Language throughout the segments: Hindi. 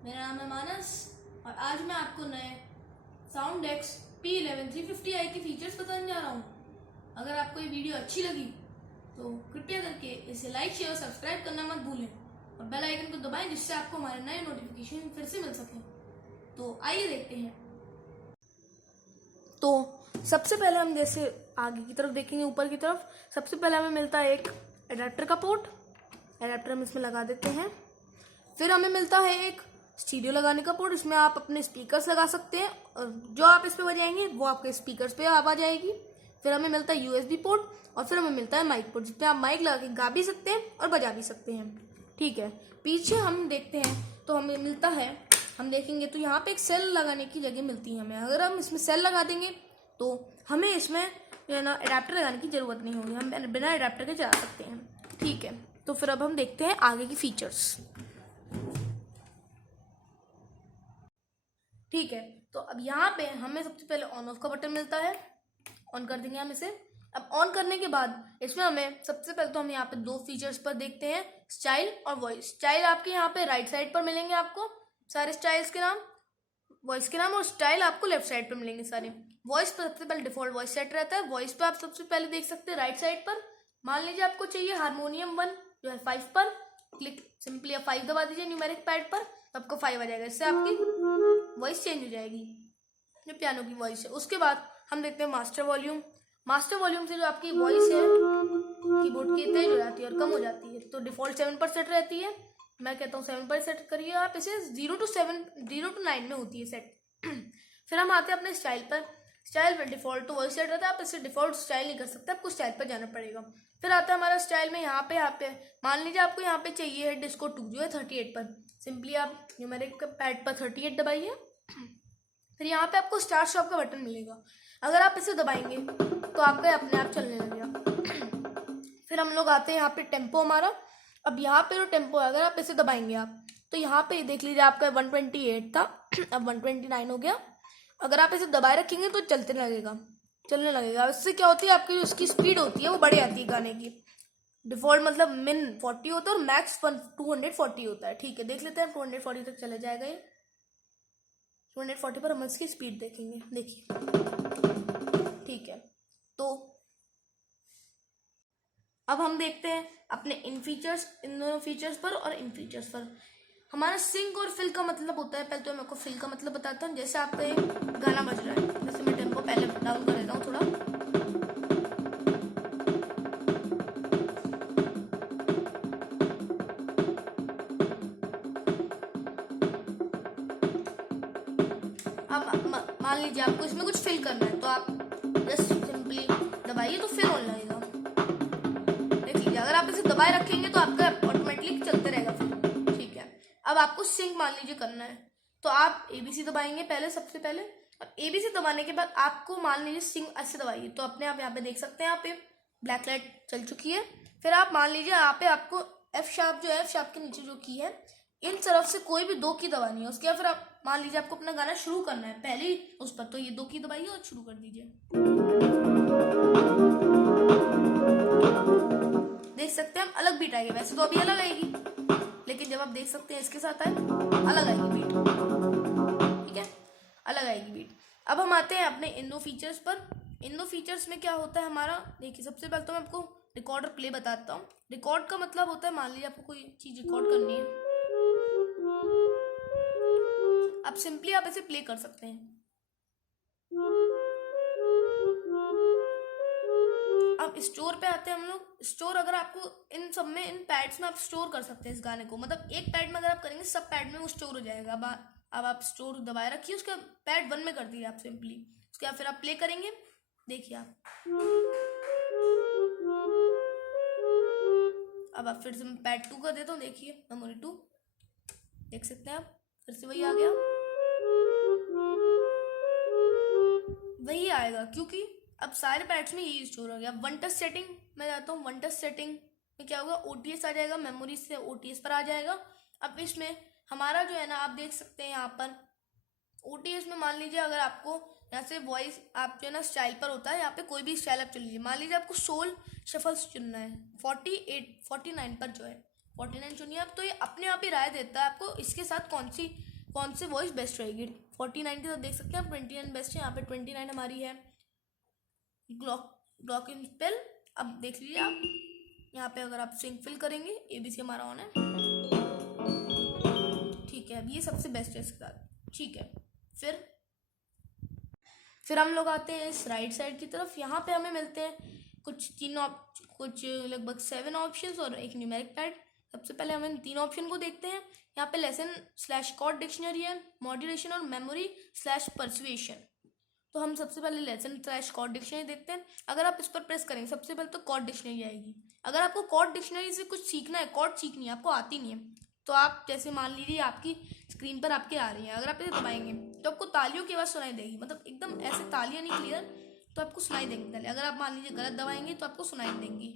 मेरा नाम है मानस और आज मैं आपको नए साउंडेक्स P11 350i के फीचर्स बताने जा रहा हूँ। अगर आपको ये वीडियो अच्छी लगी तो कृपया करके इसे लाइक शेयर और सब्सक्राइब करना मत भूलें और बेल आइकन को दबाएं जिससे आपको हमारे नए नोटिफिकेशन फिर से मिल सके। तो आइए देखते हैं। तो सबसे पहले हम जैसे आगे की तरफ देखेंगे, ऊपर की तरफ सबसे पहले हमें मिलता है एक एडाप्टर का पोर्ट। एडाप्टर हम इसमें लगा देते हैं। फिर हमें मिलता है एक स्टीरियो लगाने का पोर्ट, इसमें आप अपने स्पीकर्स लगा सकते हैं और जो आप इस पे बजाएंगे वो आपके स्पीकर्स पे आवाज आएगी। फिर हमें मिलता है यूएसबी पोर्ट और फिर हमें मिलता है माइक पोर्ट, जिसपे आप माइक लगा के गा भी सकते हैं और बजा भी सकते हैं। ठीक है, पीछे हम देखते हैं तो हमें मिलता है, हम देखेंगे तो यहाँ पे एक सेल लगाने की जगह मिलती है हमें। अगर हम इसमें सेल लगा देंगे तो हमें इसमें जो है ना एडाप्टर लगाने की जरूरत नहीं होगी, हम बिना एडाप्टर के चला सकते हैं। ठीक है, तो फिर अब हम देखते हैं आगे की फीचर्स। ठीक है, तो अब यहाँ पे हमें सबसे पहले ऑन ऑफ का बटन मिलता है, ऑन कर देंगे हम इसे। अब ऑन करने के बाद इसमें हमें सबसे पहले तो हम यहाँ पे दो फीचर्स पर देखते हैं, स्टाइल और वॉइस। स्टाइल आपके यहाँ पे राइट साइड पर मिलेंगे आपको सारे स्टाइल्स के नाम, वॉइस के नाम, और स्टाइल आपको लेफ्ट साइड पर मिलेंगे सारे। वॉइस पर सबसे पहले डिफॉल्ट वॉइस सेट रहता है। वॉइस पे आप सबसे पहले देख सकते हैं राइट साइड पर, मान लीजिए आपको चाहिए हारमोनियम 1 जो है 5 पर, क्लिक सिंपली आप 5 दबा दीजिए न्यूमेरिक पैड पर, तो आपको 5 आ जाएगा। इससे आपकी वॉइस चेंज हो जाएगी, जो पियानो की वॉइस है। उसके बाद हम देखते हैं मास्टर वॉल्यूम। मास्टर वॉल्यूम से जो आपकी वॉइस है कीबोर्ड की तेज हो जाती है और कम हो जाती है। तो डिफॉल्ट 7 पर सेट रहती है, मैं कहता हूँ 7 पर सेट करिए आप इसे। 0 to 9 में होती है सेट। फिर हम आते हैं अपने स्टाइल पर। स्टाइल पर डिफॉल्ट तो वॉइस सेट रहता है, आप इसे डिफॉल्ट स्टाइल नहीं कर सकते, आपको स्टाइल पर जाना पड़ेगा। फिर आता है हमारा स्टाइल में यहाँ पे मान लीजिए आपको यहाँ पे चाहिए है डिस्को 2 जो है 38 पर, सिंपली आप न्यूमेरिक पैड पर 38 दबाइए। फिर यहाँ पे आपको स्टार्ट स्टॉप का बटन मिलेगा, अगर आप इसे दबाएंगे तो आपका अपने आप चलने लगेगा। फिर हम लोग आते हैं यहाँ पे टेम्पो हमारा। अब यहाँ पे जो टेम्पो है, अगर आप इसे दबाएंगे आप तो यहाँ पे देख लीजिए आपका 128 था, अब 129 हो गया। अगर आप इसे दबाए रखेंगे तो चलने लगेगा। इससे क्या होती है, आपकी जो इसकी स्पीड होती है वो बढ़ जाती है गाने की। डिफॉल्ट मतलब मिन 40 होता है और मैक्स 240 होता है। ठीक है, देख लेते हैं 240 तक चला जाएगा ये। 240 पर हम इसकी स्पीड देखेंगे, देखिए। ठीक है, तो अब हम देखते हैं अपने इन दोनों फीचर्स पर और इन फीचर्स पर। हमारा सिंक और फिल का मतलब होता है, पहले तो मैं आपको फिल का मतलब बताता हूँ। जैसे आपका ये गाना बज रहा है, जैसे मैं टेम्पो पहले डाउन कर देता हूँ थोड़ा, अब मान लीजिए आपको इसमें कुछ फिल करना है तो आप जस्ट सिंपली दबाइए तो फिल होने लगेगा। देख लीजिए, अगर आप इसे दबाए रखेंगे तो आपका ऑटोमेटिकली चलते रहेगा फिल। ठीक है, अब आपको सिंक मान लीजिए करना है तो आप ABC दबाएंगे पहले, सबसे पहले। और ABC दबाने के बाद आपको मान लीजिए सिंक ऐसे दबाइए तो अपने आप यहाँ पे देख सकते हैं, यहाँ पे ब्लैक लाइट चल चुकी है। फिर आप मान लीजिए यहाँ पे आपको F शार्प जो है, F शार्प के नीचे जो की है, इन तरफ से कोई भी 2 की दबानी है। उसके बाद फिर आप मान लीजिए आपको अपना गाना शुरू करना है पहले ही उस पर, तो ये 2 की दबाइए और शुरू कर दीजिए। देख सकते हैं हम अलग बीट आएगी, वैसे तो अभी अलग आएगी लेकिन जब आप देख सकते हैं इसके साथ आए अलग आएगी बीट। ठीक है, अलग आएगी बीट। अब हम आते हैं अपने इन दो फीचर्स पर। इन दो फीचर्स में क्या होता है हमारा, देखिए सबसे पहले तो मैं आपको रिकॉर्ड और प्ले बताता हूँ। रिकॉर्ड का मतलब होता है, मान लीजिए आपको कोई चीज रिकॉर्ड करनी है, अब सिंपली आप इसे प्ले कर सकते हैं। अब स्टोर पे आते हैं हम लोग। स्टोर अगर आपको इन सब में, इन पैड्स में आप स्टोर कर सकते हैं इस गाने को, मतलब एक पैड में अगर आप करेंगे सब पैड में वो स्टोर हो जाएगा। अब आप स्टोर दबाए रखिए, उसके पैड 1 में कर दीजिए आप सिंपली। उसके बाद फिर आप प्ले करेंगे, देखिए आप। अब आप फिर से मैं पैड 2 कर देता हूँ, देखिए मेमोरी 2, देख सकते हैं आप, फिर से वही आ गया, वही आएगा क्योंकि अब सारे पैड्स में यही स्टोर हो गया। वन टच सेटिंग में जाता हूँ, वन टच सेटिंग में क्या होगा, OTS आ जाएगा, मेमोरी से OTS पर आ जाएगा। अब इसमें हमारा जो है ना, आप देख सकते हैं यहाँ पर OTS में मान लीजिए अगर आपको यहाँ से वॉइस आप जो है ना स्टाइल पर होता है, यहाँ पे कोई भी स्टाइल आप चुन लीजिए। मान लीजिए आपको सोल शफल चुनना है 49 पर जो है 49 चुनिए आप, तो ये अपने आप ही राय देता है आपको इसके साथ कौन सी कौन से वॉइस बेस्ट रहेगी। 49 के साथ देख सकते हैं आप 29 बेस्ट है, यहाँ पे 29 हमारी है ग्लॉक इन स्पेल। अब देख लीजिए आप यहाँ पे अगर आप सिंक फिल करेंगे ABC हमारा ऑन है, ठीक है। अब ये सबसे बेस्ट है इसके साथ, ठीक है। फिर हम लोग आते हैं इस राइट साइड की तरफ। यहाँ पे हमें मिलते हैं कुछ लगभग 7 ऑप्शंस और एक न्यूमेरिक पैड। सबसे पहले हम इन 3 ऑप्शन को देखते हैं। यहाँ पे लेसन/कॉर्ड डिक्शनरी है, मॉड्यूलेशन और मेमोरी स्लैश परसुएशन। तो हम सबसे पहले लेसन/कॉर्ड डिक्शनरी देखते हैं। अगर आप इस पर प्रेस करेंगे सबसे पहले तो कॉर्ड डिक्शनरी आएगी। अगर आपको कॉर्ड डिक्शनरी से कुछ सीखना है, कॉर्ड सीखनी है, आपको आती नहीं है, तो आप जैसे मान लीजिए आपकी स्क्रीन पर आपके आ रही है, अगर आप इसे दबाएंगे तो आपको तालियों की आवाज़ सुनाई देगी, मतलब एकदम ऐसे तालियां नहीं क्लियर, तो आपको सुनाई देंगी ताली। अगर आप मान लीजिए गलत दबाएंगे तो आपको सुनाई देंगी,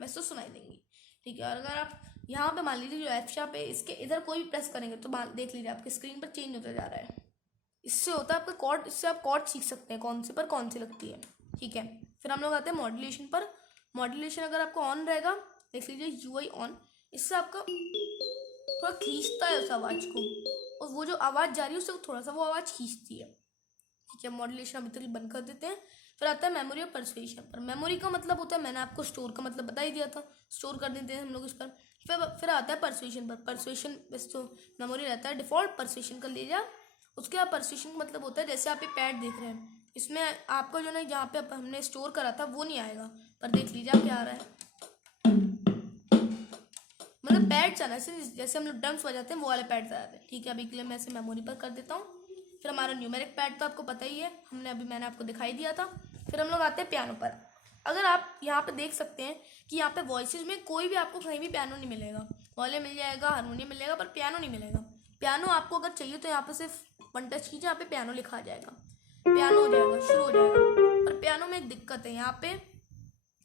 वैसे तो सुनाई देंगी, ठीक है। और अगर आप यहाँ पे मान लीजिए जो F# है इसके इधर कोई भी प्रेस करेंगे तो देख लीजिए आपकी स्क्रीन पर चेंज होता जा रहा है। इससे होता है आपका कॉर्ड, इससे आप कॉर्ड सीख सकते हैं कौन से पर कौन सी लगती है, ठीक है। फिर हम लोग आते हैं मॉड्यूलेशन पर। मॉड्यूलेशन अगर आपको ऑन रहेगा, देख लीजिए UI ऑन, इससे आपका थोड़ा खींचता है उस आवाज़ को, और वो जो आवाज़ जा रही है उससे थोड़ा सा वो आवाज़ खींचती है, ठीक है। मॉड्यूलेशन अभी तक बंद कर देते हैं। फिर आता है मेमोरी और परसुएशन पर। मेमोरी का मतलब होता है, मैंने आपको स्टोर का मतलब बता ही दिया था, स्टोर कर देते हैं हम लोग इस पर। फिर आता है परसुएशन पर। परसुएशन वैसे तो मेमोरी रहता है डिफॉल्ट, परसुएशन कर लीजिए। उसके बाद परसुएशन का मतलब होता है, जैसे आप ये पैड देख रहे हैं, इसमें आपका जो ना जहाँ पे हमने स्टोर करा था वो नहीं आएगा, पर देख लीजिए आप क्या आ रहा है, मतलब पैड चला जैसे हम लोग ड्रम्स बजाते हैं वो वाले पैड चलाते हैं, ठीक है। अभी के लिए मैं इसे मेमोरी पर कर देता हूँ। फिर हमारा न्यूमेरिक पैड तो आपको पता ही है, मैंने आपको दिखाई दिया था। फिर हम लोग आते हैं पियानो पर। अगर आप यहाँ पे देख सकते हैं कि यहाँ पे वॉइसेस में कोई भी आपको कहीं भी पियानो नहीं मिलेगा, वॉल्यूम मिल जाएगा, हारमोनियम मिल जाएगा, पर पियानो नहीं मिलेगा। पियानो आपको अगर चाहिए तो यहाँ पे सिर्फ 1 टच कीजिए, यहाँ पे पियानो लिखा आ जाएगा, पियानो हो जाएगा, शुरू हो जाएगा। पर पियानो में एक दिक्कत है, यहाँ पे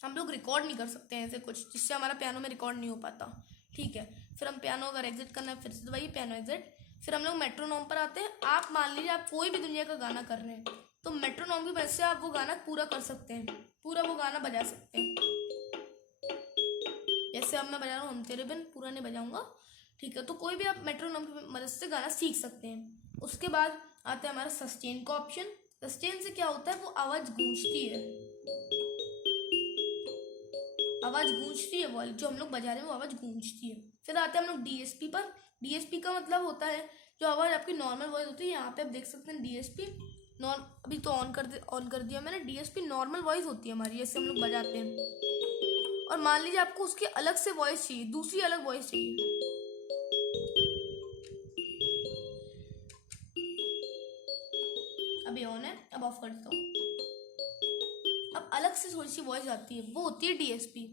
हम लोग रिकॉर्ड नहीं कर सकते हैं ऐसे कुछ, जिससे हमारा पियानो में रिकॉर्ड नहीं हो पाता, ठीक है। फिर हम पियानो अगर एग्जिट करना है फिर से दबाइए पियानो एग्जिट। फिर हम लोग मेट्रोनोम पर आते हैं। आप मान लीजिए आप कोई भी दुनिया का गाना कर रहे हैं तो मेट्रोनोम की मदद से आप वो गाना पूरा कर सकते हैं, पूरा वो गाना बजा सकते हैं। जैसे अब मैं बजा रहा हूँ हम तेरे बिन, पूरा नहीं बजाऊंगा, ठीक है। तो कोई भी आप मेट्रोनोम की मदद से गाना सीख सकते हैं। उसके बाद आता है हमारा सस्टेन का ऑप्शन। सस्टेन से क्या होता है, वो आवाज़ गूंजती है, आवाज़ गूंजती है, वॉल्यूम जो हम लोग बजा रहे हैं वो आवाज़ गूंजती है। फिर आते हैं हम लोग DSP पर। DSP का मतलब होता है जो आवाज़ आपकी नॉर्मल वॉइस होती है, यहाँ पे आप देख सकते हैं DSP अभी तो ऑन कर दिया मैंने। DSP नॉर्मल वॉइस होती है हमारी, जैसे हम लोग बजाते हैं। और मान लीजिए आपको उसकी अलग से वॉइस चाहिए, दूसरी अलग वॉइस चाहिए, अभी ऑन है, अब ऑफ कर देता हूँ। अब अलग से थोड़ी सी वॉइस आती है, वो होती है DSP।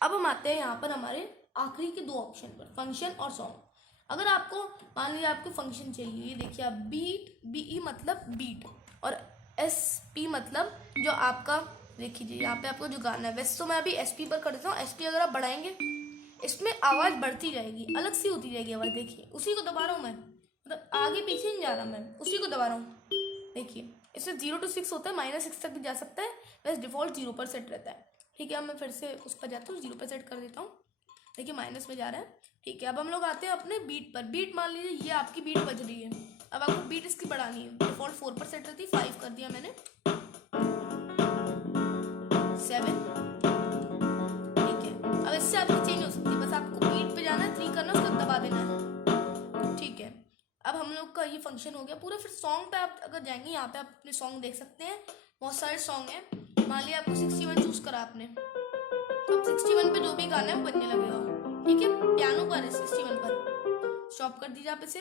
अब हम आते हैं यहाँ पर हमारे आखिरी के 2 ऑप्शन पर, फंक्शन और सॉन्ग। अगर आपको मान लीजिए आपको फंक्शन चाहिए, ये देखिए आप BE मतलब बीट, और SP मतलब जो आपका, देखिए यहाँ पे आपको जो गाना है, वैसे तो मैं अभी SP पर कर देता हूँ। SP अगर आप बढ़ाएंगे इसमें आवाज़ बढ़ती जाएगी, अलग सी होती जाएगी आवाज़, देखिए उसी को दबा रहा हूँ मैं, मतलब आगे पीछे नहीं जा रहा, मैं उसी को दबा रहा हूँ, देखिए। इसमें 0 to 6 होता है, -6 तक भी जा सकता है, वैसे डिफॉल्ट 0 पर सेट रहता है, ठीक है। अब मैं फिर से उस पर जाता हूँ, 0 पर सेट कर देता हूँ, देखिए माइनस में जा रहा है, ठीक है। अब हम लोग आते हैं अपने बीट पर। बीट मान लीजिए ये आपकी बीट बज रही है, अब आपको बीट इसकी बढ़ानी है, डिफॉल्ट 4 पर सेट रहती है, 5 कर दिया मैंने, 7, ठीक है। अब इससे आपकी चेंज हो सकती है, बस आपको बीट पे जाना है, 3 करना है, उसको दबा देना है, ठीक है। अब हम लोग का ये फंक्शन हो गया पूरा। फिर सॉन्ग पे आप अगर जाएंगे, यहाँ पे आप अपने सॉन्ग देख सकते हैं, बहुत सारे सॉन्ग हैं। मान लिया आपको 61 चूज करा आपने, तो 61 पे जो भी गाना है वो बजने लगेगा, ठीक है। पियानो पर है 61 पर, स्टॉप कर दीजिए आप इसे।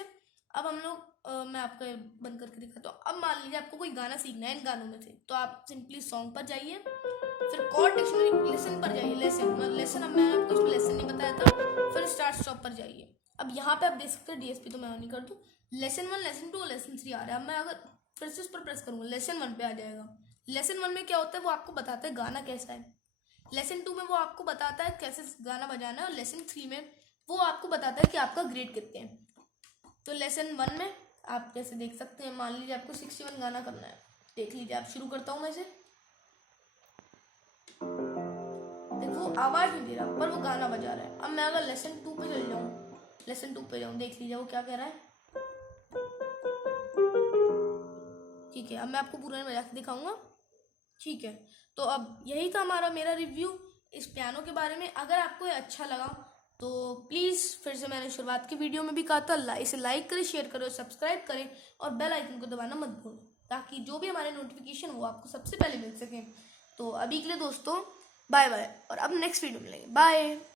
अब हम लोग मैं आपको बंद करके दिखाता हूँ। अब मान लीजिए आपको कोई गाना सीखना है इन गानों में से, तो आप सिंपली सॉन्ग पर जाइए, फिर कॉर्ड डिक्शनरी लेसन पर जाइए, लेसन अब मैंने आपको इसमें लेसन नहीं बताया था। फिर स्टार्ट स्टॉप पर जाइए। अब यहाँ पे आप देख सकते हैं DSP तो मैं नहीं कर दूँ, लेसन 1, लेसन 2, लेसन 3 आ रहा है। अब मैं अगर फिर से उस पर प्रेस करूँगा, लेसन 1 पे आ जाएगा। लेसन 1 में क्या होता है, वो आपको बताता है गाना कैसा है। लेसन 2 में वो आपको बताता है कैसे गाना बजाना है, और लेसन 3 में वो आपको बताता है कि आपका ग्रेड कितने हैं। तो लेसन 1 में आप जैसे देख सकते हैं, मान लीजिए आपको 61 गाना करना है, देख लीजिए आप, शुरू करता हूँ मैं इसे, देखो आवाज़ नहीं दे रहा पर वो गाना बजा रहा है। अब मैं अगर लेसन 2 पे चल जाऊँ, लेसन 2 पे जाऊँ, देख लीजिए वो क्या कह रहा है। ठीक है, अब मैं आपको पूरा बजा के दिखाऊंगा। ठीक है, तो अब यही था मेरा रिव्यू इस पियानो के बारे में। अगर आपको ये अच्छा लगा तो प्लीज़, फिर से मैंने शुरुआत की वीडियो में भी कहा था, इसे लाइक करें, शेयर करें, सब्सक्राइब करें और बेल आइकन को दबाना मत भूलें, ताकि जो भी हमारे नोटिफिकेशन वो आपको सबसे पहले मिल सके। तो अभी के लिए दोस्तों बाय बाय, और अब नेक्स्ट वीडियो मिलेंगे। बाय।